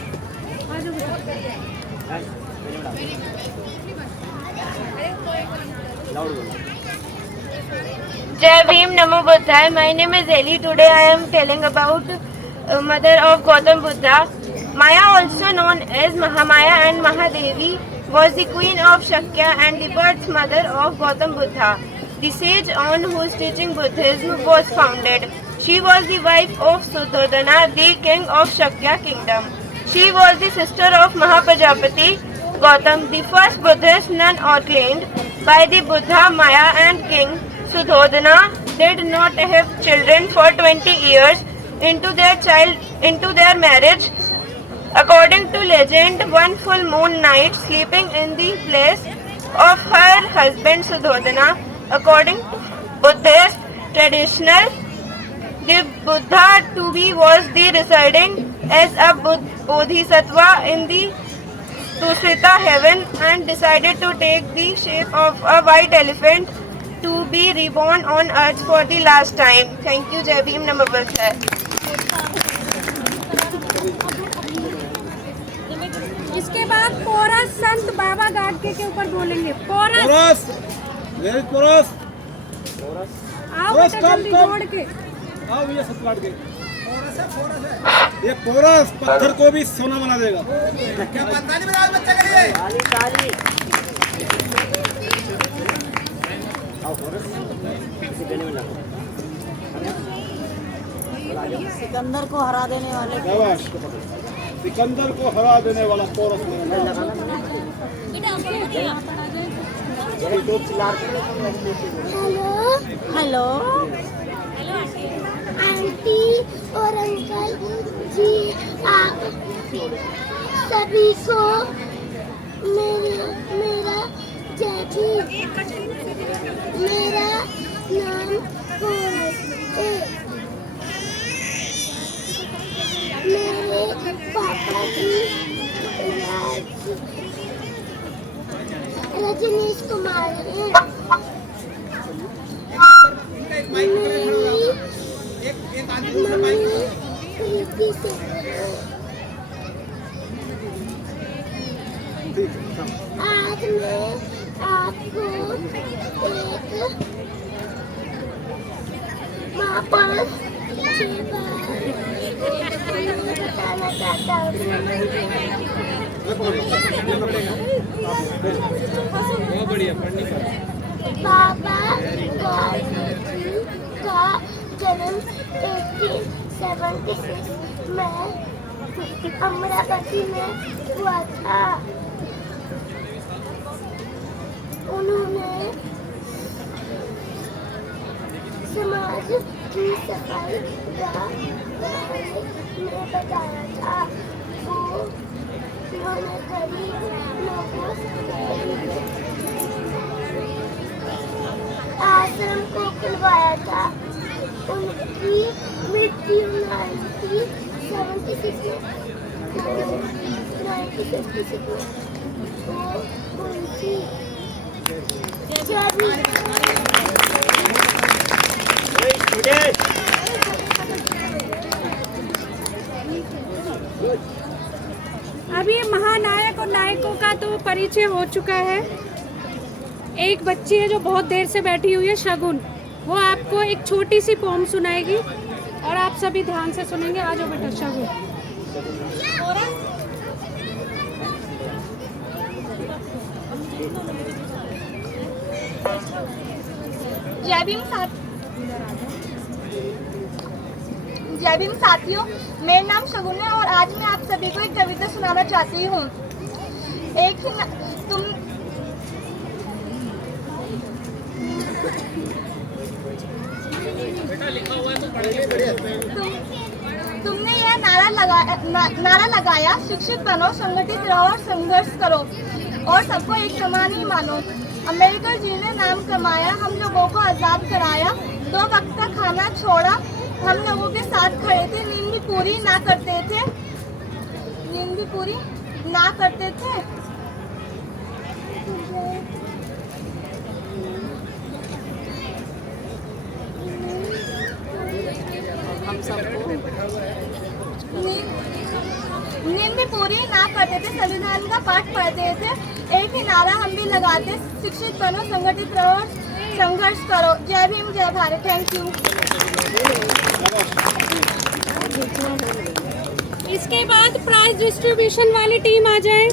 Jai Bhim, Namo Buddhaya. My name is Eli. Today I am telling about mother of Gautam Buddha. Maya, also known as Mahamaya and Mahadevi, was the queen of Shakya and the birth mother of Gautam Buddha, the sage on whose teaching Buddhism was founded. She was the wife of Suddhodana, the king of Shakya kingdom. She was the sister of Mahaprajapati Gautam, the first Buddhist nun ordained by the Buddha. Maya and King Suddhodana did not have children for 20 years into their marriage. According to legend, one full moon night, sleeping in the place of her husband Suddhodana, according to Buddhist traditional, the Buddha to be was the residing as a bodhisattva in the Tusita heaven and decided to take the shape of a white elephant to be reborn on earth for the last time. Thank you. Jai Bhim, Namo Buddhaya. इसके बाद coarse Sant Baba Gadge के ऊपर बोलेंगे। Coarse आओ बेटा जल्दी दौड़ के आओ भैया सब काट के। ये कोरस पत्थर को भी सोना बना देगा। क्या पता नहीं मेरा बच्चा के लिए। ताली आओ कोरस इसे गले में लगाओ। सिकंदर को हरा देने वाले शाबाश। सिकंदर को हरा देने वाला कोरस हेलो आंटी और अंकल जी, आप सभी को मेरा जय भीम। मेरा नाम कोरस है। मेरे पापा जी रजनीश कुमार हैं। मेरी मम्मी प्रीति सिंह है। आज मैं आपको एक महापुरुष के बारे में बताना चाहता हूँ। बाबा गांधी का जन्म 1876 में अमरावती में हुआ था। उन्होंने समाज की सफाई का बारे में बताया था। उन्होंने गरीब लोगों आश्रम को खुलवाया था। उनकी मृत्यु 1976 में हुई थी। अभी महानायक और नायकों का तो परिचय हो चुका है। एक बच्ची है जो बहुत देर से बैठी हुई है, शगुन। वो आपको एक छोटी सी पोम सुनाएगी और आप सभी ध्यान से सुनेंगे। आ जाओ बेटा शगुन। जय भीम साथियों, मेरा नाम शगुन है और आज मैं आप सभी को एक कविता सुनाना चाहती हूँ। तुमने यह नारा लगाया, शिक्षित बनो, संगठित रहो और संघर्ष करो और सबको एक समान ही मानो। अम्बेडकर जी ने नाम कमाया, हम लोगों को आज़ाद कराया। 2 वक्त का खाना छोड़ा, हम लोगों के साथ खड़े थे। नींद भी पूरी ना करते थे। हम सबको नींद भी पूरी ना करते थे। संविधान का पाठ पढ़ते थे। एक ही नारा हम भी लगाते, शिक्षित बनो, संगठित रहो, संघर्ष करो। जय भीम, जय भारत। Thank you. इसके बाद प्राइज डिस्ट्रीब्यूशन वाली टीम आ जाए।